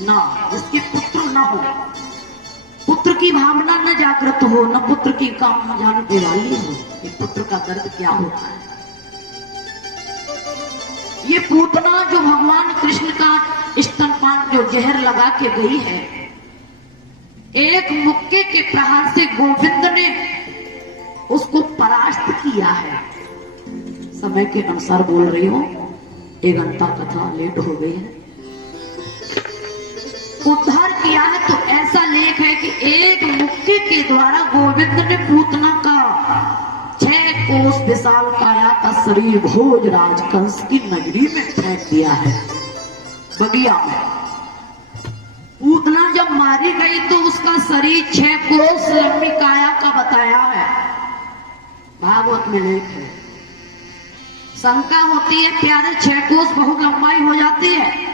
ना जिसके पुत्र ना हो, पुत्र की भावना न जागृत हो, न पुत्र की कामना जानने वाली हो कि पुत्र का दर्द क्या होता है। ये पूतना जो भगवान कृष्ण का स्तनपान जो जहर लगा के गई है, एक मुक्के के प्रहार से गोविंद ने उसको परास्त किया है। समय के अनुसार बोल रही हूं, 1 घंटा कथा लेट हो गई है। उद्धार किया है तो ऐसा लेख है कि एक मुक्के के द्वारा गोविंद ने पूतना का 6 कोस विशाल काया का शरीर भोजराज कंस की नगरी में फेंक दिया है, बगिया में। पूतना जब मारी गई तो उसका शरीर 6 कोस लंबी काया का बताया है, भागवत में लेख है। शंका होती है प्यारे 6 कोस बहुत लंबाई हो जाती है।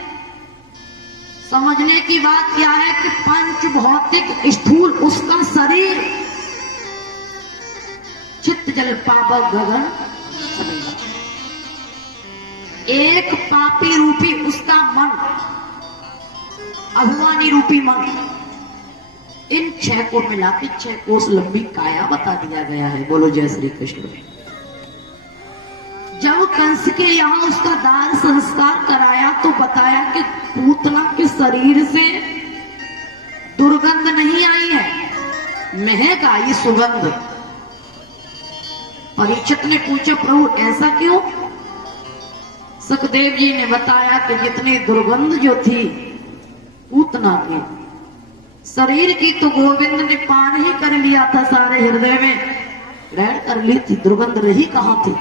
समझने की बात क्या है कि पंच भौतिक स्थूल उसका शरीर चित्त जल पावक गगन, एक पापी रूपी उसका मन, अभिमानी रूपी मन, इन 6 को मिला के 6 कोस लंबी काया बता दिया गया है। बोलो जय श्री कृष्ण। जब कंस के यहाँ उसका दान संस्कार कराया तो बताया कि पूतना के शरीर से दुर्गंध नहीं आई है, महक आई सुगंध। परीक्षित ने पूछा प्रभु ऐसा क्यों? सुखदेव जी ने बताया कि जितनी दुर्गंध जो थी पूतना के शरीर की तो गोविंद ने पान ही कर लिया था, सारे हृदय में ग्रहण कर ली थी, दुर्गंध रही कहां थी।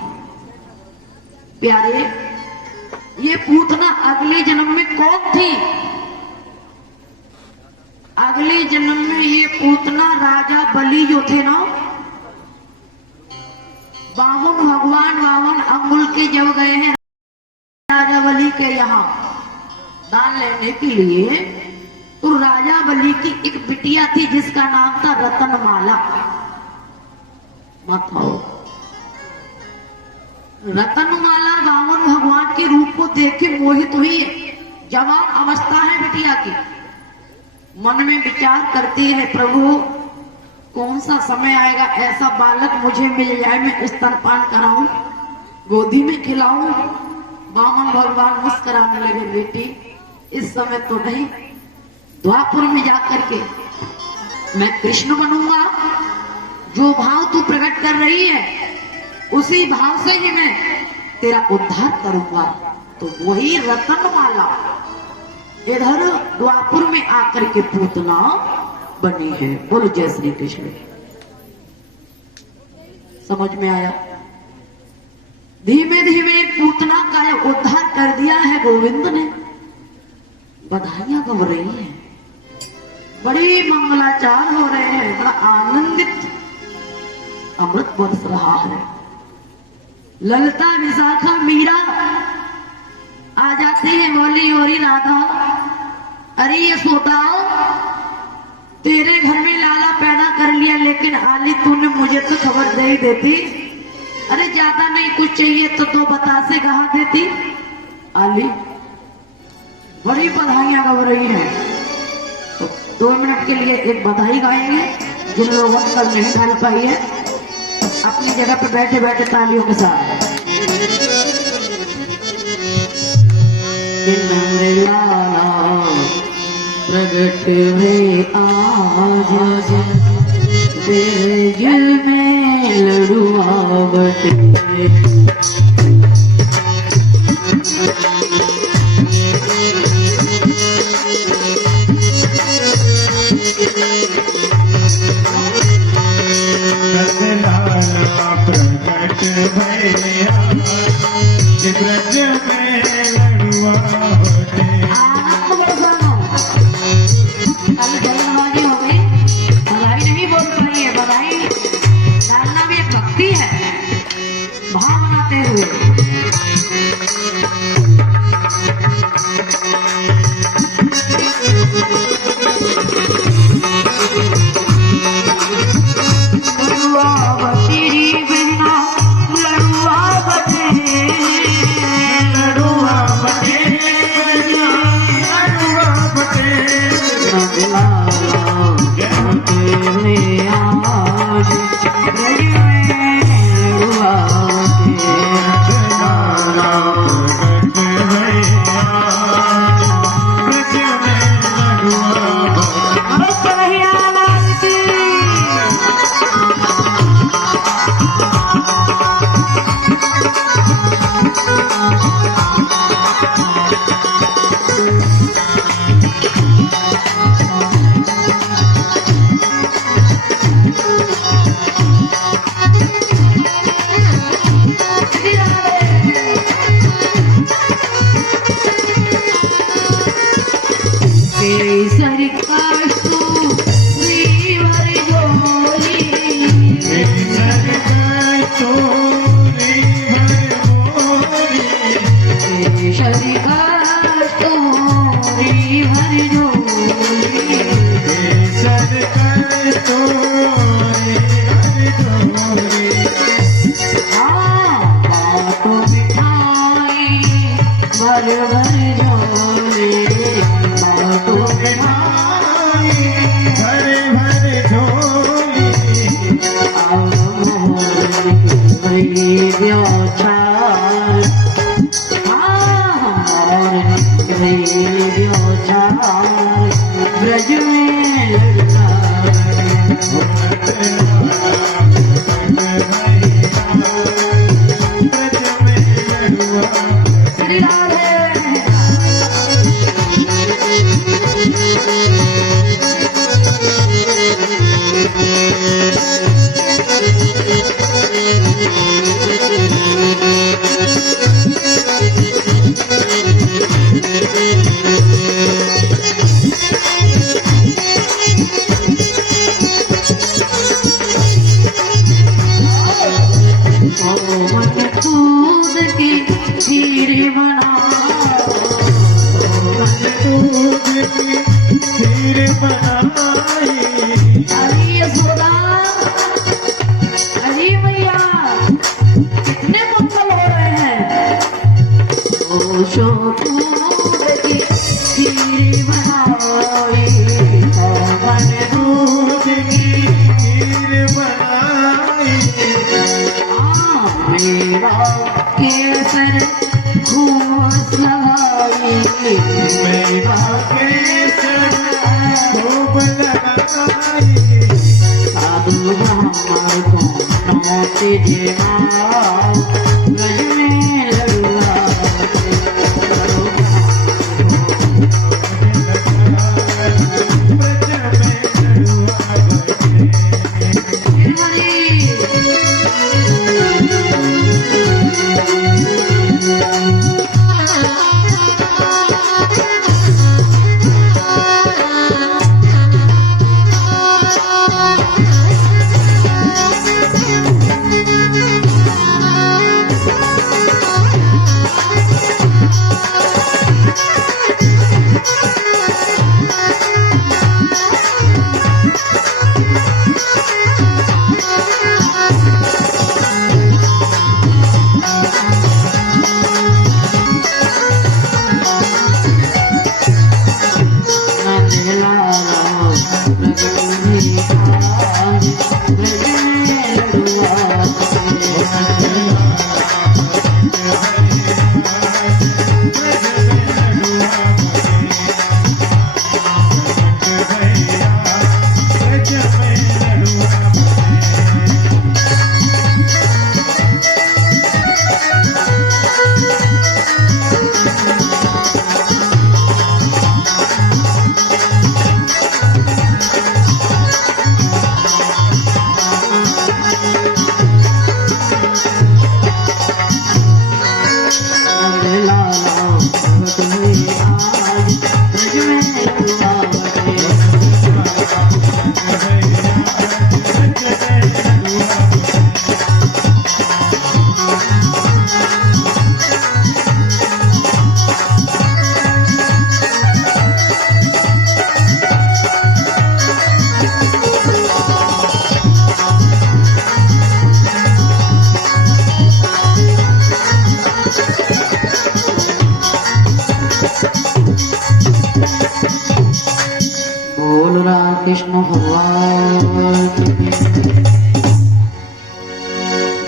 प्यारे ये पूतना अगले जन्म में कौन थी? अगले जन्म में ये पूतना राजा बलि जो थे ना, बामन भगवान बामन अंगुल के जब गए हैं राजा बलि के यहाँ दान लेने के लिए, तो राजा बलि की एक बिटिया थी जिसका नाम था रतनमाला। माता रतनमाला बामन भगवान के रूप को देख के मोहित हुई। जवान अवस्था है बिटिया की, मन में विचार करती है प्रभु कौन सा समय आएगा ऐसा बालक मुझे मिल जाए, मैं स्तनपान कराऊं, गोदी में खिलाऊं। बामन भगवान मुस्कुराने लगे, बेटी इस समय तो नहीं, द्वापुर में जाकर के मैं कृष्ण बनूंगा। जो भाव तू प्रकट कर रही है उसी भाव से ही मैं तेरा उद्धार करूंगा। तो वही रतनमाला इधर द्वापुर में आकर के पूतना बनी है। बोलो जय श्री कृष्ण। समझ में आया? धीमे धीमे पूतना का उद्धार कर दिया है गोविंद ने। बधाइयां गव रही हैं, बड़ी मंगलाचार हो रहे हैं, बड़ा आनंदित अमृत बरस रहा है। ललिता विशाखा मीरा आ जाती है, बोली होरी राधा अरे ये सोता तेरे घर में लाला पैदा कर लिया, लेकिन आली तूने मुझे तो खबर दे ही देती। अरे ज्यादा नहीं कुछ चाहिए तो 2 बतासे कहा देती। आली बड़ी बधाइयां गा रही हैं। तो 2 मिनट के लिए एक बधाई गाएंगे जिन लोगों ने कल नहीं डाल पाई है, अपनी जगह पे बैठे बैठे तालियों के साथ। लाला प्रगट हुए आज, ब्रज में लड़ुआ बटे। ब्रज में लड़ुआ बटे। आनंद बरसानो। कल जन्मबाजी हो गई, बधाई नहीं बोल रही है, बधाई डालना भी एक भक्ति है, भाव बनाते हुए। रे आज ब्रज में लड़ुआ बटे। ब्रज में लड़का श्री राधे। दूध की खीर बनाओ, दूध की खीर बनाई। अरे यशोदा, अरे मैया कितने मंगल हो रहे हैं। ओशो दूध की खीर बनाई, मैंने दूध की खीर बनाई। मेरा केसर घूस लगाई, मेरा केसर खूब लगाई। साधु ब्राह्मण को नौते जेवा ब्रज में लड़ुआ बोल रहा कृष्ण भगवान की।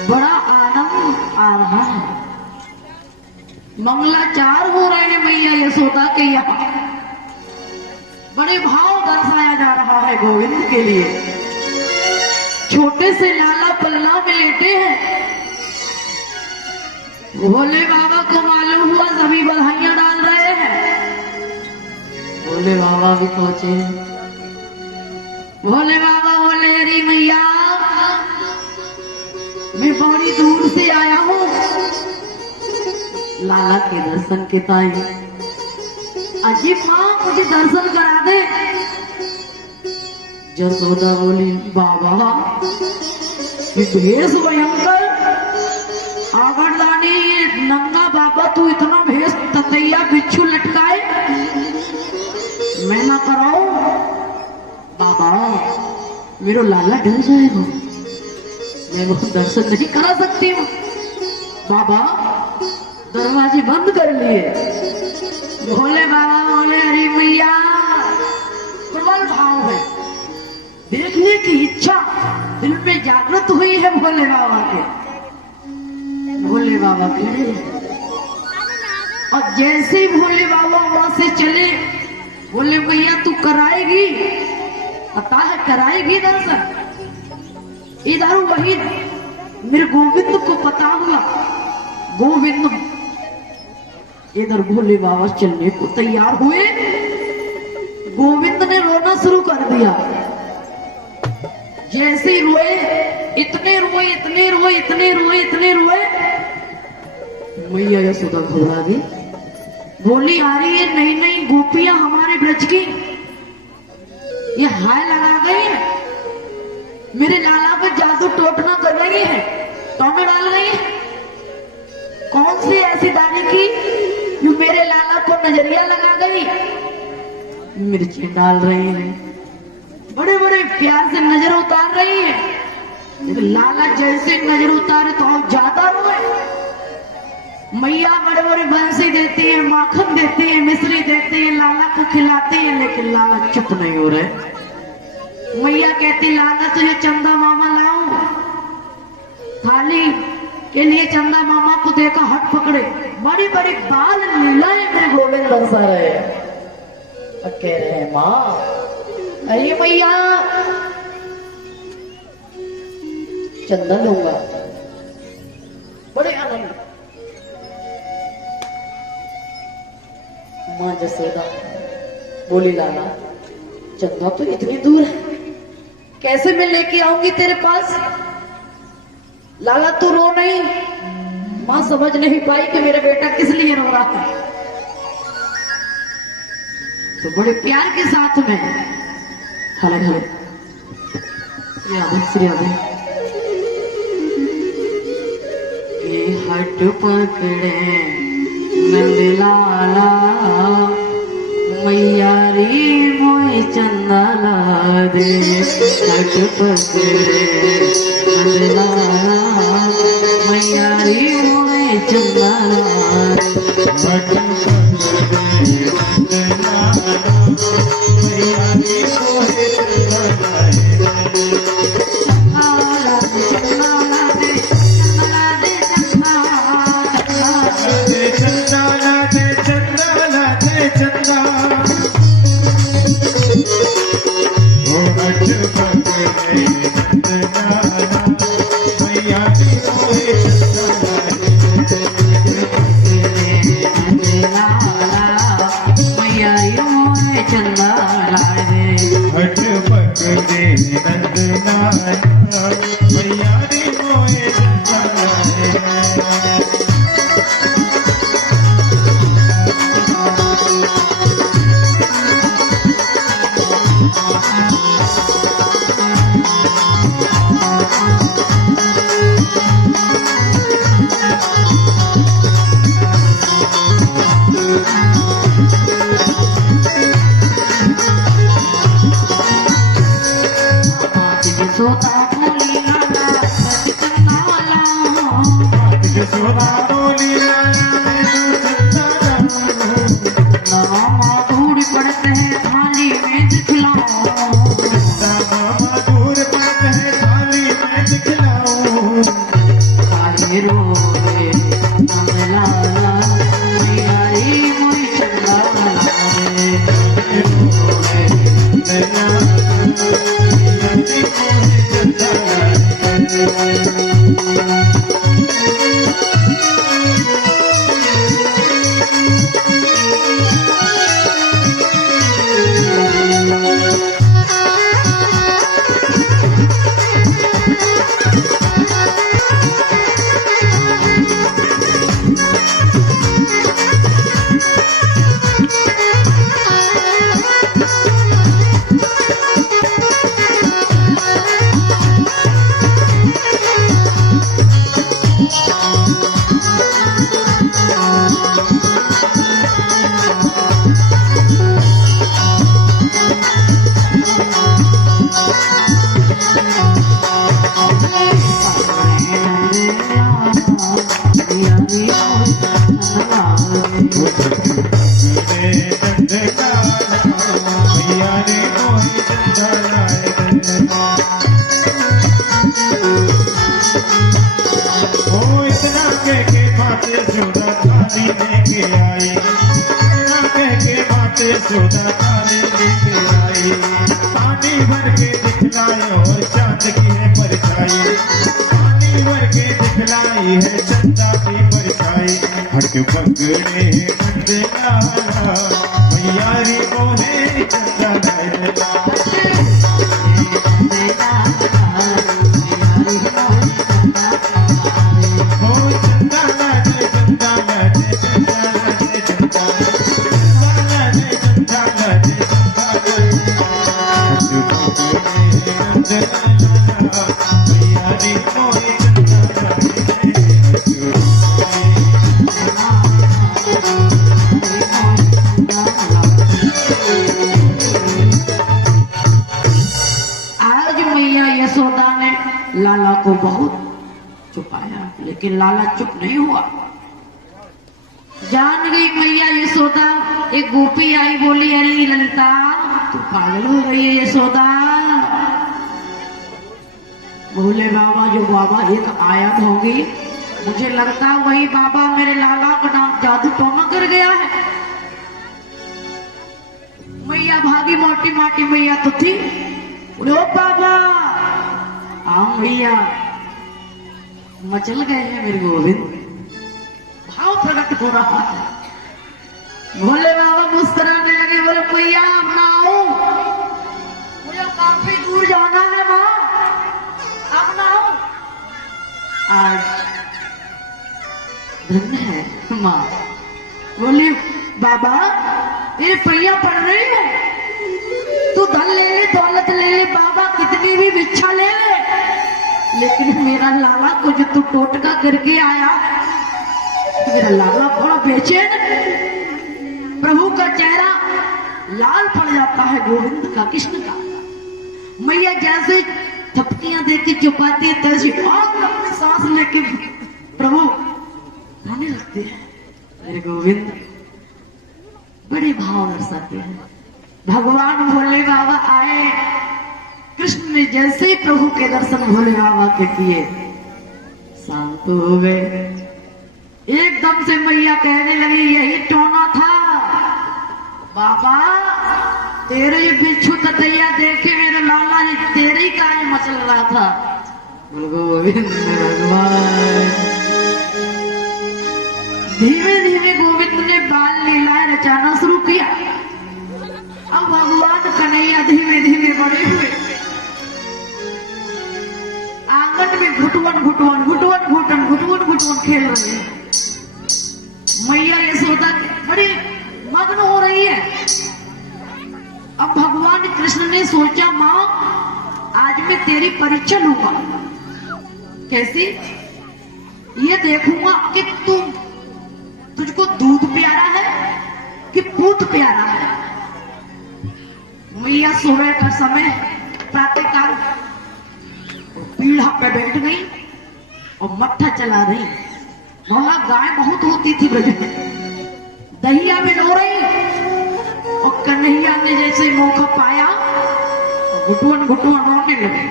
बड़ा आनंद आ रहा है, मंगलाचार हो रहे हैं मैया यशोदा के यहाँ। बड़े भाव दर्शाया जा रहा है गोविंद के लिए। छोटे से लाला पल्ला में लेटे हैं। भोले बाबा को मालूम हुआ, सभी बधाइयां डाल रहे हैं। भोले बाबा भी पहुंचे। भोले बाबा बोले अरे मैया, मैं बड़ी दूर से आया हूँ लाला के दर्शन के ताई। अजीब माँ, मुझे दर्शन करा दे। यशोदा बोली बाबा कि भेष भयंकर, आगरदानी नंगा बाबा, तू इतना भेष ततैया बिच्छू लटकाए, मैं ना कराऊं। बाबा मेरा लाला डर जाएगा, मैं वो दर्शन नहीं करा सकती हूँ। बाबा दरवाजे बंद कर लिए। भोले बाबा बोले अरे मैया, प्रबल भाव है, देखने की इच्छा दिल में जागृत हुई है भोले बाबा के। भोले बाबा खड़े, और जैसे ही भोले बाबा वहां से चले, बोले भैया तू कराएगी, पता है कराएगी दर्शन। इधर वही मेरे गोविंद को पता हुआ, गोविंद इधर भोले बाबा चलने को तैयार हुए। गोविंद ने रोना शुरू कर दिया। जैसे ही रोए, इतने रोए इतने रोए इतने रोए इतने रोए, मैया यशोदा घबरा गई। बोली आ रही है नई नई गोपियां हमारे ब्रज की, ये हाय लगा गई है, मेरे लाला पे जादू टोटना कर रही है, टोने डाल रही है। कौन सी ऐसी दानी की जो मेरे लाला को नजरिया लगा गई, मिर्ची डाल रही है, बड़े बड़े प्यार से नजर उतार रही है। लाला जैसे नजर उतारे तो और ज्यादा रोए। मैया बड़े बड़े बंसी देती है, माखन देती है, मिश्री देती है, लाला को खिलाती है, लेकिन लाला चुप नहीं हो रहे। मैया कहती लाला तुझे चंदा मामा लाऊं। थाली के लिए चंदा मामा को देखा, हट पकड़े, बड़ी बड़ी बाल लीलाएं मेरे गोविंद बरसा रहे हैं। कह रहे हैं माँ अरे मैया चंदा लूंगा, बड़े आनंद। माँ जसोदा बोली लाला चंदा तो इतनी दूर है, कैसे मैं लेके आऊंगी तेरे पास। लाला तू रो नहीं। माँ समझ नहीं पाई कि मेरा बेटा किस लिए रो रहा है, तो बड़े प्यार के साथ में हले हले श्री राधे ये हट पकड़े नंदलाला, मैया रे मोए चंदा ला दे। हट पकड़े नंदलाला, मैया रे मोए चंदा ला दे। सोता भोली चंद्रकांता मैया रे मोहे चंदा लाए चंद्रकांता ओ इतना कह के माते सुधा थाली लेके आई इतना कह के माते सुधा थाली लेके आई पानी भर के दिखलाई और चांद की है परछाई पानी भर के दिखलाई है चंदा की परछाई हट पकड़े मंदे लाला मैया रे मोहे चंदा लाए आज मैया यशोदा ने लाला को बहुत छुपाया, लेकिन लाला चुप नहीं हुआ। जान गई मैया यशोदा। एक गोपी आई, बोली अली ललिता तू पागल हो गई है यशोदा। बोले बाबा जो बाबा एक आयत होगी, मुझे लगता वही बाबा मेरे लाला का नाम जादू टोना कर गया है। मैया भागी, मोटी माटी मैया तो थी। बोले ओ बाबा आओ मैया, मचल गए हैं मेरे गोविंद, भाव प्रकट हो रहा है। भोले बाबा मुस्कुराने लगे, बोले मैया अब ना आओ, मुझे काफी दूर जाना है माँ, अब ना आओ। आज धन्य है माँ। बोले बाबा मेरे पैया पड़ रही है, तू धन ले ले, दौलत ले ले, बाबा कितनी भी भिक्षा ले ले, लेकिन मेरा लाला को जो तू टोटका करके आया, मेरा लाला बड़ा बेचैन। प्रभु का चेहरा लाल पड़ जाता है, गोविंद का, कृष्ण का। मैया जैसे थपकियां देके चुपाती है, तैसे और लंबी सांस लेके प्रभु गाने लगते हैं। मेरे गोविंद बड़े भाव दर्शाते हैं। भगवान भोले बाबा आए, कृष्ण ने जैसे ही प्रभु के दर्शन भोले बाबा के किए, शांत हो गए। एकदम से मैया कहने लगी, यही टोना था बाबा, तेरे ये बिच्छू ततैया देखे मेरे लाला जी तेरे ही कार्य मचल रहा था। गोविंद भगवान धीमे धीमे गोविंद ने बाल लीलाएं रचाना शुरू किया। अब भगवान कन्हैया धीमे धीमे बड़े हुए, आंगन में घुटवन घुटवन घुटवन घुटन घुटवन घुटवन खेल रहे हैं। मैया यशोदा बड़ी मग्न हो रही है। अब भगवान कृष्ण ने सोचा, माँ आज मैं तेरी परीक्षा लूंगा। कैसी? ये देखूंगा कि तुझको दूध प्यारा है कि पूत प्यारा है। मैया सुबह का समय प्रातःकाल पीढ़ा पे बैठ गई और मट्ठा चला रही। बोला गाय बहुत होती थी ब्रज में, दहिया में रो रही, और कन्हैया ने जैसे मौका पाया घुटवन घुटवन रोने लगे,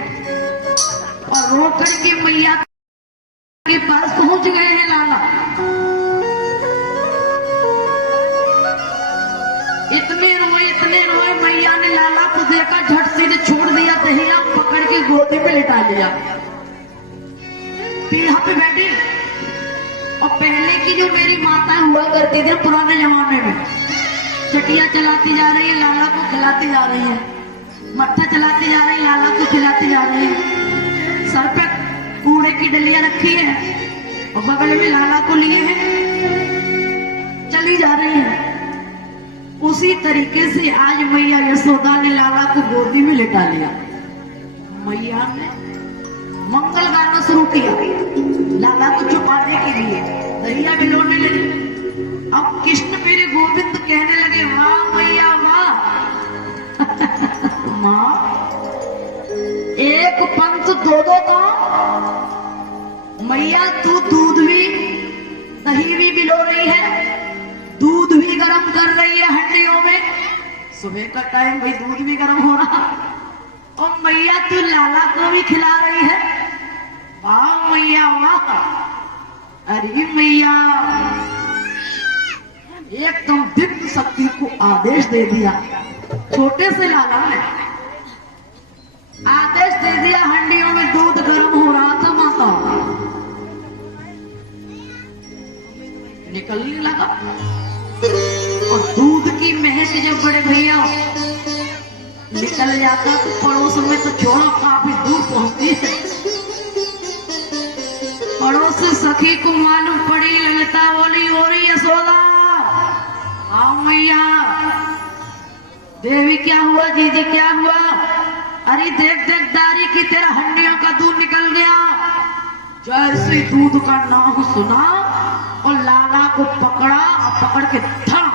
और रो करके मैया के पास पहुंच गए हैं लाला। इतने रोए मैया ने लाला को देखा, झट से छोड़ दिया, दहिया पकड़ के गोदी पे लिटा लिया, पीढ़ा पे बैठी। और पहले की जो मेरी माता हुआ करती थी पुराने जमाने में, चटिया चलाती जा रही है, लाला को खिलाती जा रही है, मट्ठा चलाती जा रही है, लाला को खिलाती जा रही है, सर पे कूड़े की डलिया रखी है और बगल में लाला को लिए है, चली जा रही है। उसी तरीके से आज मैया यशोदा ने लाला को गोदी में लिटा लिया। मैया ने मंगल गाना शुरू किया लाला को छुपाने के लिए, दरिया में रोने लगी। अब कृष्ण मेरे गोविंद कहने लगे, वाह मैया वाह माँ, एक पंथ दो का मैया, तू दूध भी दही भी बिलो रही है, दूध भी गर्म कर रही है हंडियों में। सुबह का टाइम भाई दूध भी गर्म हो रहा। और मैया तू लाला को भी खिला रही है। वाह मैया वाह। अरे मैया एकदम दिव्य शक्ति को आदेश दे दिया। छोटे से लाला ने आदेश दे दिया, हंडियों में दूध गर्म हो रहा था माता, निकलने लगा। और दूध की महक जब बड़े भैया निकल जाता तो पड़ोस में तो छोड़ो काफी दूर पहुंचती है। पड़ोस सखी को मालूम पड़ी, ललिता बोली ओरी यशोदा आओ मैया। देवी क्या हुआ जीजी क्या हुआ? अरे देख देख दारी की तेरा हंडियों का दूध निकल गया। जैसे दूध का नाम सुना और लाला को पकड़ा और पकड़ के धड़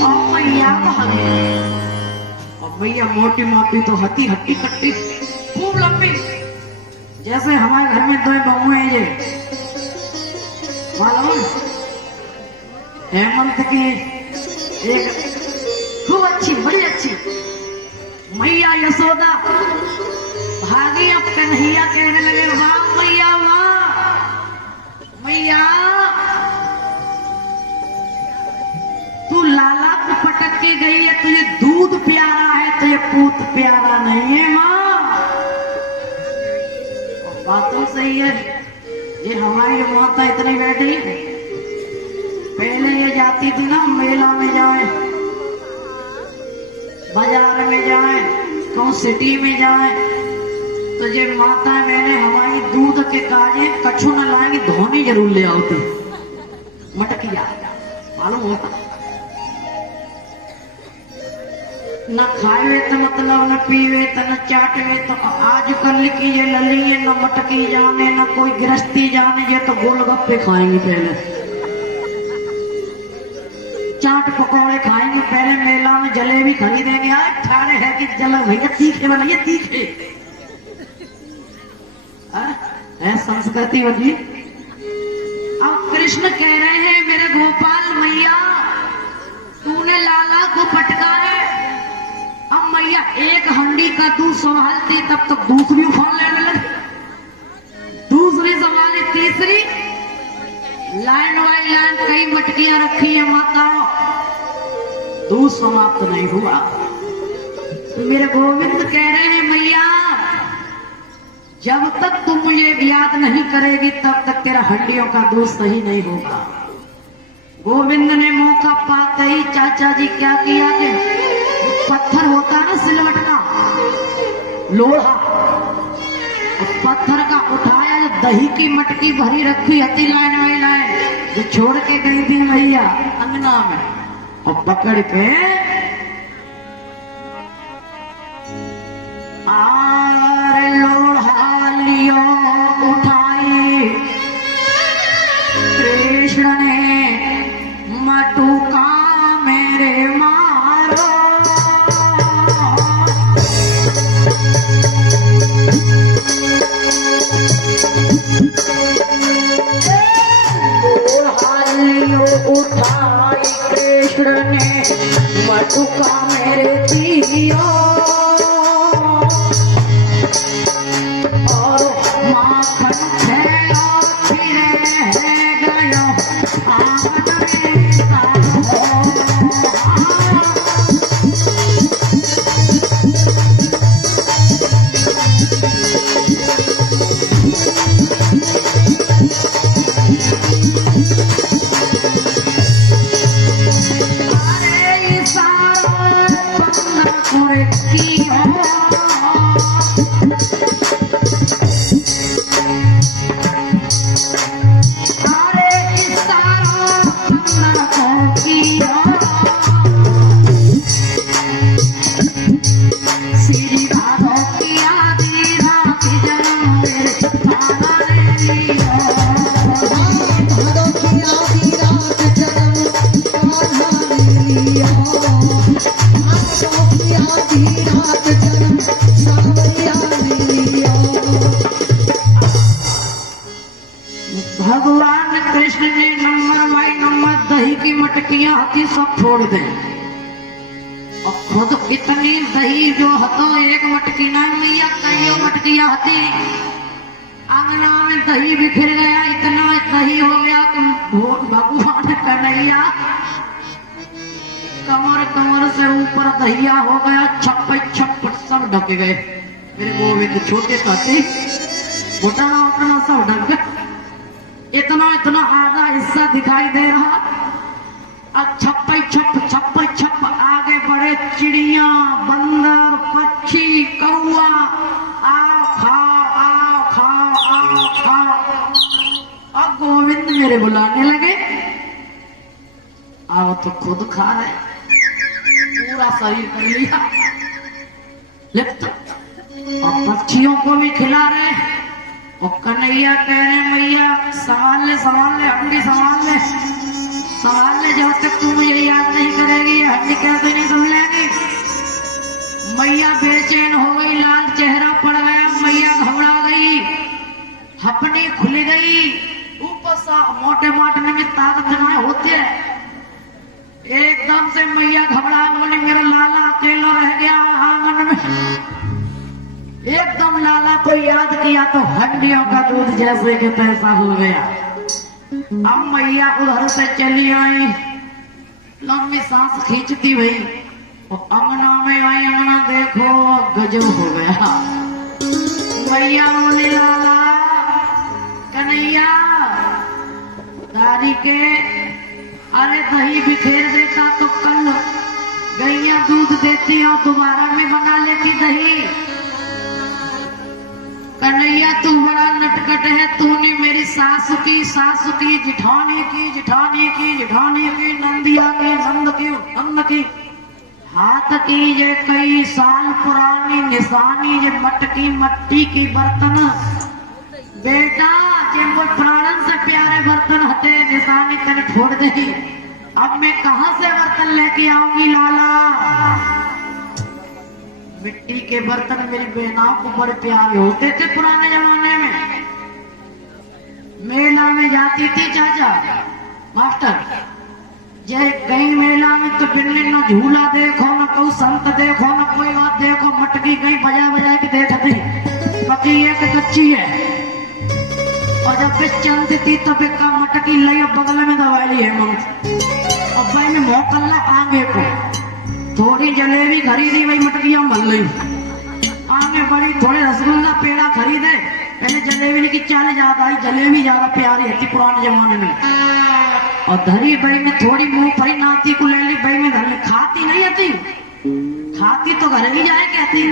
और मैया भागे। और मैया मोटी मोटी तो हती हट्टी कट्टी खूब लंबी, जैसे हमारे घर में दो बहुएं हैं ये मालूम। हेमंत की एक खूब अच्छी बड़ी अच्छी मैया यशोदा भागी। अब कन्हैया कहने लगे वाह मैया वाह। मैया तू लाला को पटक के गई है, तुझे दूध प्यारा है, तुझे पूत प्यारा नहीं है माँ। बात तो सही है। ये हमारी माता इतनी बैठी, पहले ये जाती थी ना मेला में जाए, बाजार में जाए, कहूँ सिटी में जाए, तो ये माता मैंने हमारी दूध के काजे कछु न लाएंगी, धोनी जरूर ले आओती मटकिया मालूम होता। न खाए तो मतलब न पीवे तो न चाटवे तो आजकल की ये लली है, न मटकी जाने न कोई गृहस्थी जाने, ये तो गोलगप्पे खाएंगे पहले, चाट पकौड़े खाएंगे पहले, मेला में जलेबी खरीदेंगे। आज ठाड़े है कि जला भैया तीखे बनाइए तीखे, है संस्कृति बनी। अब कृष्ण कह रहे हैं मेरे गोपाल मैया तूने लाला को पटका है। अब मैया एक हंडी का दूध संभालती तब तक दूसरी उफान लेने लगी, दूसरी संभाली तीसरी, लाइन बाई लाइन कई मटकियां रखी है माता, दूध समाप्त नहीं हुआ। तो मेरे गोविंद कह रहे हैं मैया जब तक तुम मुझे याद नहीं करेगी तब तक तेरा हड्डियों का दूध सही नहीं होगा। गोविंद ने मौका पाते ही चाचा जी क्या किया कि पत्थर होता है ना सिलवट का लोहा, उस पत्थर का उठाया, जो दही की मटकी भरी रखी हती लाइन में लाइन जो छोड़ के गई थी मैया अंगना में, और पकड़ के आर लोढ़ा लियो उठाई कृष्ण ने मटुका मेरे मारो। उठाई कृष्ण ने मटुका मेरे दियो, और माखन खेला फिर गयो भगवान कृष्ण ने बाकी सब छोड़ दे। और खुद इतनी दही जो हतो एक मटकी ना मैया कईयों मटकिया हती। आंगना में दही बिखर गया, इतना दही हो गया कि भगवान कन्हैया कमर कमर से ऊपर दहिया हो गया, छप्पट छप्पट सब ढक गए। मेरे गोविंद छोटे कहते घुटना उठना सब ढक गए। इतना इतना आधा हिस्सा दिखाई दे रहा। अब छप्पई छप आगे बढ़े चिड़िया, बंदर, पक्षी, कौआ, आओ खाओ आओ खाओ आओ खाओ। अब गोविंद मेरे बुलाने लगे। आओ तो खुद खा रहे, पूरा शरीर कर लिया लिप्त, और पक्षियों को भी खिला रहे। और कन्हैया कह रहे मैया संभाल ले हड्डी संभाल ले, जब तक तू मुझे याद नहीं करेगी हड्डी कैसे नहीं संभलेगी। मैया बेचैन हो गई, लाल चेहरा पड़ गया, मैया घबरा गई, हपनी खुल गई। ऊपर सा मोटे माटने में ताकत ना होती है। एकदम से मैया घबरा बोली मेरा लाला अकेला रह गया आंगन में। एकदम लाला को याद किया तो हड्डियों का दूध जैसे कि तैसा हो गया। अब मैया उधर से चली आई, लंबी सांस खींचती हुई, और अंगना में आई। अंगना देखो गजब हो गया। मैया बोली लाला कन्हैया दादी के अरे दही बिखेर देता तो कल गैया दूध देती और दोबारा में बना लेती दही। कन्हैया तू बड़ा नटखट है, तूने मेरी सासु की जिठानी की नंदिया की नंद की हाथ की ये कई साल पुरानी निशानी ये मटकी मट्टी की बर्तन। बेटा जे वो प्राणन से प्यारे बर्तन हटे निशानी तेने छोड़ दे। अब मैं कहां से बर्तन लेके आऊंगी लाला। मिट्टी के बर्तन मेरी बहनाओं को बड़े प्यारे होते थे पुराने जमाने में। मेला में जाती थी चाचा मास्टर, जय कहीं मेला में तो बिल्ली न झूला देखो न कोई संत देखो न कोई बात देखो, मटकी कहीं बजा के देखती कच्ची है कि कच्ची है। और जब फिर चलती थी तो फिर का मटकी लई बगल में दबा ली है और भाई में मोकल्ला आगे को थोड़ी जलेबी खरीदी, वही मटकियां मल ली आगे बड़ी, थोड़े रसगुल्ला पेड़ा खरीदे। पहले जलेबी की चाल ज्यादा आई, जलेबी ज्यादा प्यारी थी पुराने जमाने में। और धरी भाई में थोड़ी मूंगफली नाती को ले ली, भाई में धर खाती नहीं आती, खाती तो घर ही जाए कहती।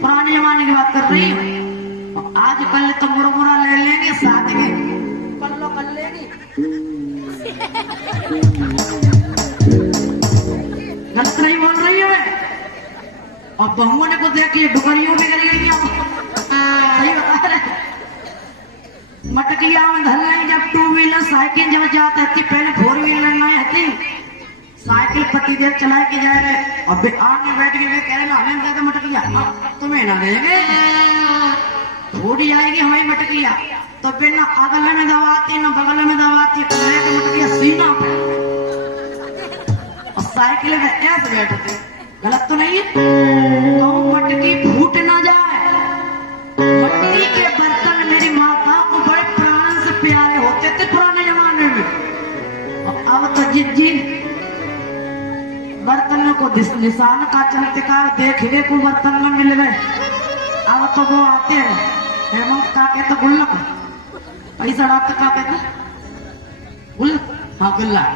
पुराने जमाने की बात कर रही हूँ। आज कल तो मुरमुरा ले लेंगे, शादी में पल्लो कर लेंगे। गलत नहीं बोल रही है। और बहुओं ने को देखिए डुगरियों में गिर गई, सही बता रहे। मटकिया में धर लेंगे। जब टू व्हीलर साइकिल जब जाते थी, पहले फोर व्हीलर नहीं थी, साइकिल पति देर चला के जा रहे और आगे बैठ के वे कह रहे हमें देगा मटकिया, तुम्हें ना देंगे, थोड़ी आएगी हमारी मटकिया। तो फिर ना अगल में दबाती ना बगल में दबाती, मटकिया सीना पे और साइकिल में ऐसे बैठते। गलत तो नहीं है, तो मटकी फूट ना जाए। मट्टी के बर्तन मेरी माता को बड़े प्राण से प्यारे होते थे पुराने जमाने में। और अब तो जिज्जी बर्तनों को निशान का चलते का देखने को बर्तन न मिल रहे। अब तो वो आते हैं हेमंत का कहता गुल्लक, पैसा रात का कहता गुल्लक, हाँ गुल्लक,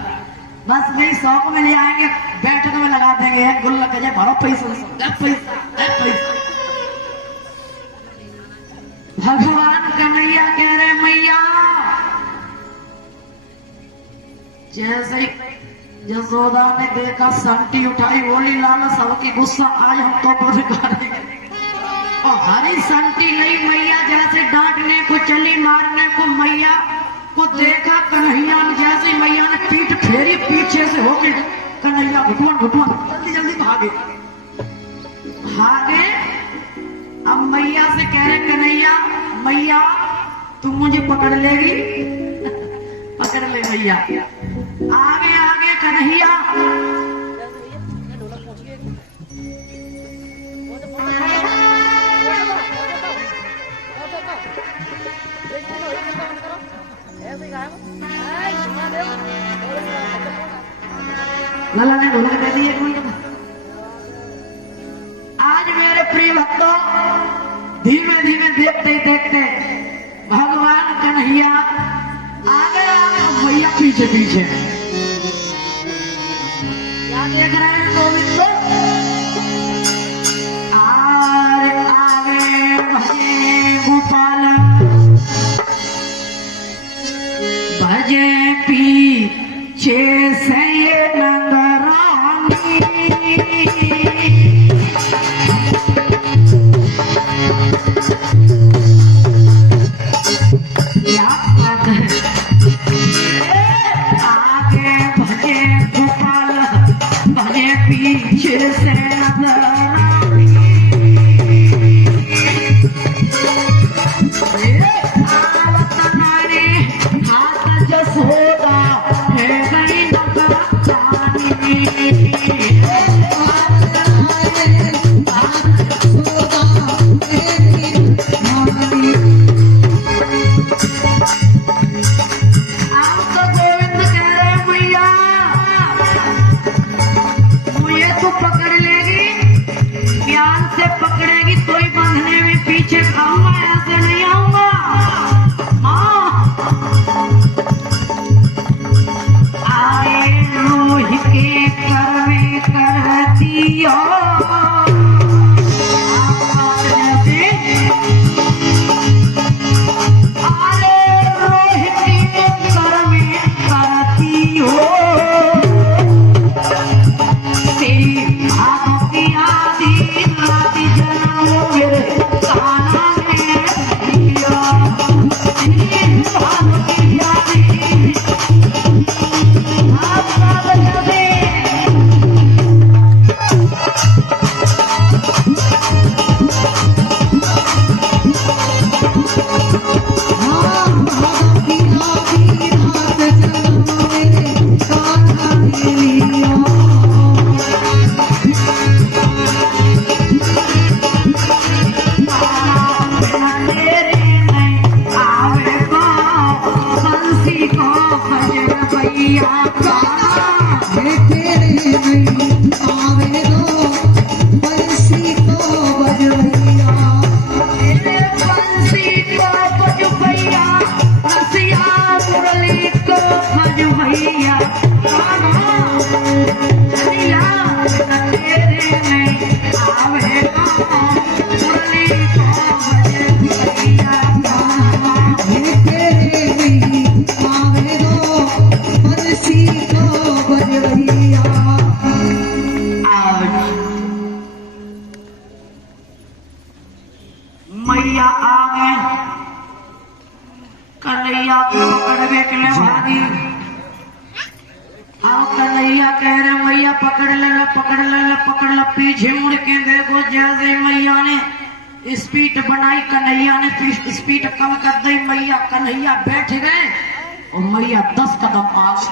बस यही शौक में ले आएंगे, बैठक में लगा देंगे एक गुल्लक है भरो पैसा। भगवान कन्हैया कह रहे मैया जैसे यशोदा ने देखा संटी उठाई, बोली लाला सबकी गुस्सा आज हम तो करेंगे। और हरी संटी नहीं, मैया जैसे डांटने को चली, मारने को, मैया को देखा कन्हैया ने जैसे मैया ने पीठ फेरी पीछे से होके कन्हैया घुटुआ जल्दी भागे। अब मैया से कह रहे कन्हैया मैया तुम मुझे पकड़ लेगी। पकड़ ले मैया। आगे आगे कन्हैया लाला ने ढोलक दे दी कोई। आज मेरे प्रिय भक्तों धीमे धीमे देखते ही देखते भगवान कन्हैया आगे आगे भैया पीछे पीछे क्या देख रहे हैं गोविंद आगे आगे भजे गोपाल भजे पीछे से ये नंदरानी क्या बात है आगे भजे गोपाल भजे पीछे से नंदरानी आवत नारी हाथ जसोदा है गई नंदरानी पकड़ेगी तो ही बंधने में पीछे खाऊंगा ऐसे नहीं आऊंगा। आए रोह के कर में करती हो आए रोह के कर में करती हो तेरी हाथों की आदि राती जन्मों मेरे काना में दिया तेरी हाथों की आदि हाथ ना बजा दे मैया आ गए कन्हैया को पकड़ने के लिए भागी। अब कन्हैया कह रहे मैया पकड़ ले पकड़ ले पीछे मुड़ के देखो जैसे मैया ने स्पीड बनाई कन्हैया ने स्पीड कम कर दी मैया कन्हैया बैठ गए और मैया 10 कदम आगे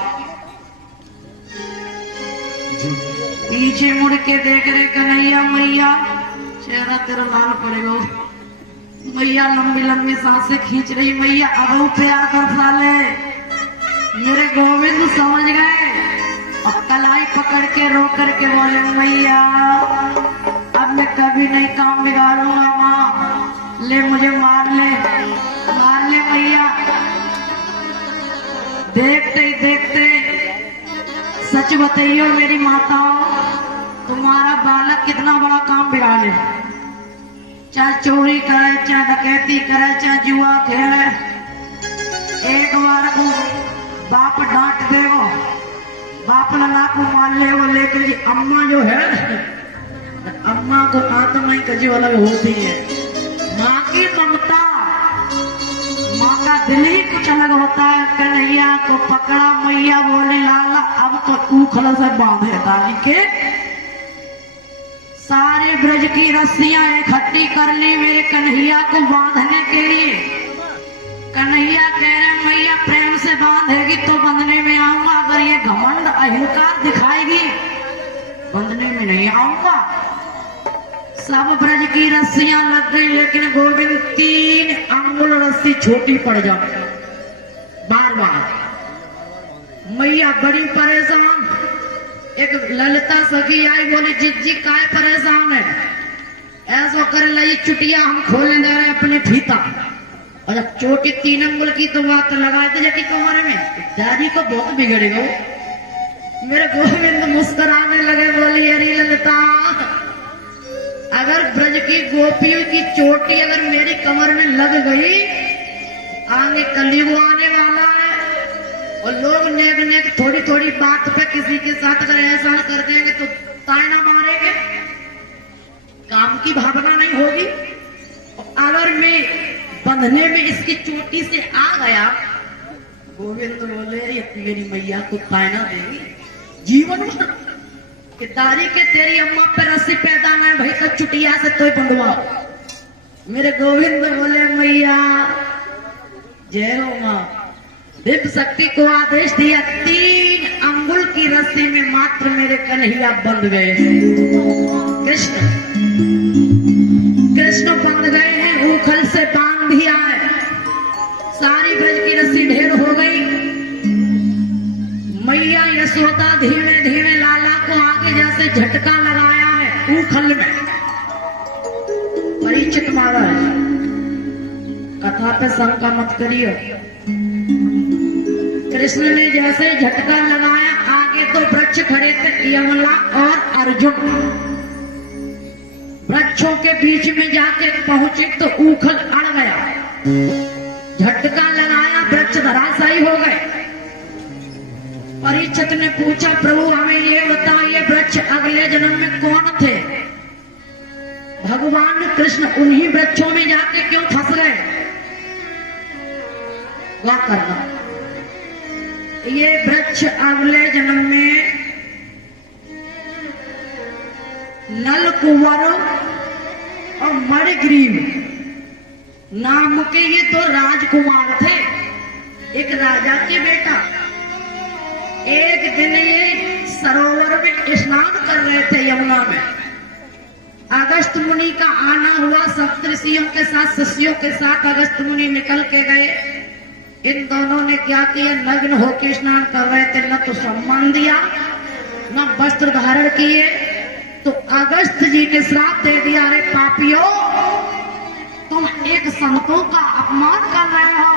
पीछे मुड़ के देख रहे कन्हैया मैया चेहरा तेरा लाल पड़ेगा मैया लंबी लंबी सांसें खींच रही मैया अब पे आकर साले मेरे गोविंद समझ गए और कलाई पकड़ के रो करके बोले मैया अब मैं कभी नहीं काम बिगाड़ूंगा माँ ले मुझे मार ले मैया। देखते ही देखते सच बताइए मेरी माताओं तुम्हारा बालक कितना बड़ा काम बिगाड़े चाहे चोरी करे चाहे डकैती करे चाहे जुआ खेले एक बार को बाप डांट देगो बाप लला को मान ले वो लेकिन जी अम्मा जो है अम्मा को आत्मा ही कजी अलग होती है। माँ की ममता माँ का दिल ही कुछ अलग होता है। कन्हैया को पकड़ा मैया बोली लाला अब तो उखल से बांधे दानी के सारे ब्रज की रस्सियां इकट्ठी कर ली मेरे कन्हैया को बांधने के लिए। कन्हैया कह रहे मैया प्रेम से बांधेगी तो बंधने में आऊंगा, अगर ये घमंड अहंकार दिखाएगी बंधने में नहीं आऊंगा। सब ब्रज की रस्सियां लग गई, लेकिन गोविंद 3 अंगुल रस्सी छोटी पड़ जाती बार बार। मैया बड़ी परेशान। एक ललिता सखी आई, बोली जिज्जी काय परेशान है, ऐसा कर ली चुटिया हम खोलने दे रहे अपने फीता। और जब चोटी 3 अंगुल की तो बात लगाए थे जाके कमरे में, दादी को बहुत बिगड़ेगा। मेरे गोविंद मुस्कुराने लगे, बोली अरे ललिता, अगर ब्रज की गोपियों की चोटी अगर मेरी कमर में लग गई, आगे कलयुग आने वाला है और लोग नेक नेक थोड़ी थोड़ी बात पे किसी के साथ अगर ऐसा कर देंगे तो तायना मारेंगे, काम की भावना नहीं होगी। अगर मैं बंधने में इसकी चोटी से आ गया, गोविंद बोले ये मेरी मैया को तायना देगी जीवन भर कि दारी के तेरी अम्मा पे रस्सी पैदा नहीं भाई का चुटिया से तो बंधवा। मेरे गोविंद बोले मैया जय हो मां। दिव्य शक्ति को आदेश दिया, 3 अंगुल की रस्सी में मात्र मेरे कन्हैया बंध गए। कृष्ण कृष्ण बंध गए हैं, उखल से बांध दिया है, सारी ब्रज की रस्सी ढेर हो गई। मैया यशोदा धीमे धीमे लाला को आगे जैसे झटका लगाया है उखल में। परीक्षित महाराज कथा पे शंका मत करियो। कृष्ण ने जैसे झटका लगाया, आगे तो वृक्ष खड़े थे यमला और अर्जुन। वृक्षों के बीच में जाके पहुंचे तो उखल अड़ गया, झटका लगाया, वृक्ष धराशायी हो गए। परीक्षित ने पूछा प्रभु हमें ये बताइए वृक्ष अगले जन्म में कौन थे? भगवान कृष्ण उन्हीं वृक्षों में जाके क्यों फंस गए? क्या करना, ये वृक्ष अगले जन्म में नल कुंवर और मणिग्रीव नाम के ये 2 राजकुमार थे, एक राजा के बेटा। एक दिन ये सरोवर में स्नान कर रहे थे यमुना में। अगस्त मुनि का आना हुआ, सप्तऋषियों के साथ शिष्यों के साथ अगस्त मुनि निकल के गए। इन दोनों ने क्या किया, नग्न होकर स्नान कर रहे थे, न तो सम्मान दिया न वस्त्र धारण किए। तो अगस्त जी ने श्राप दे दिया, अरे पापियों तुम एक संतों का अपमान कर रहे हो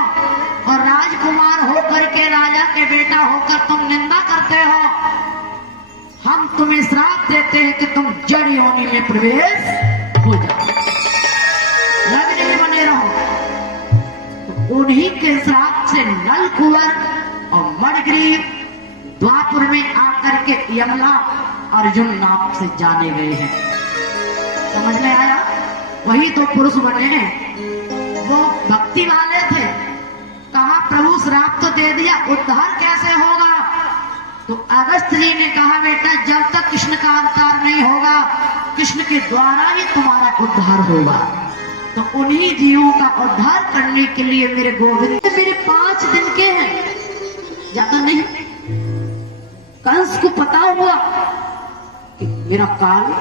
और राजकुमार होकर के राजा के बेटा होकर तुम निंदा करते हो। हम तुम्हें श्राप देते हैं कि तुम जड़ योनि में प्रवेश हो जाओ, नग्न में बने रहो। तो उन्हीं के श्राप से नल कुंवर और मणिग्रीव द्वापर में आकर के यमला अर्जुन नाम से जाने गए हैं। समझ में आया? वही तो पुरुष बने हैं। वो भक्ति वाले थे, कहा प्रभु श्राप तो दे दिया, उद्धार कैसे होगा? तो अगस्त जी ने कहा बेटा जब तक कृष्ण का अवतार नहीं होगा, कृष्ण के द्वारा ही तुम्हारा उद्धार होगा। तो उन्हीं जीवों का उद्धार करने के लिए मेरे गोविंद मेरे 5 दिन के हैं, ज्यादा नहीं। कंस को पता हुआ कि मेरा काल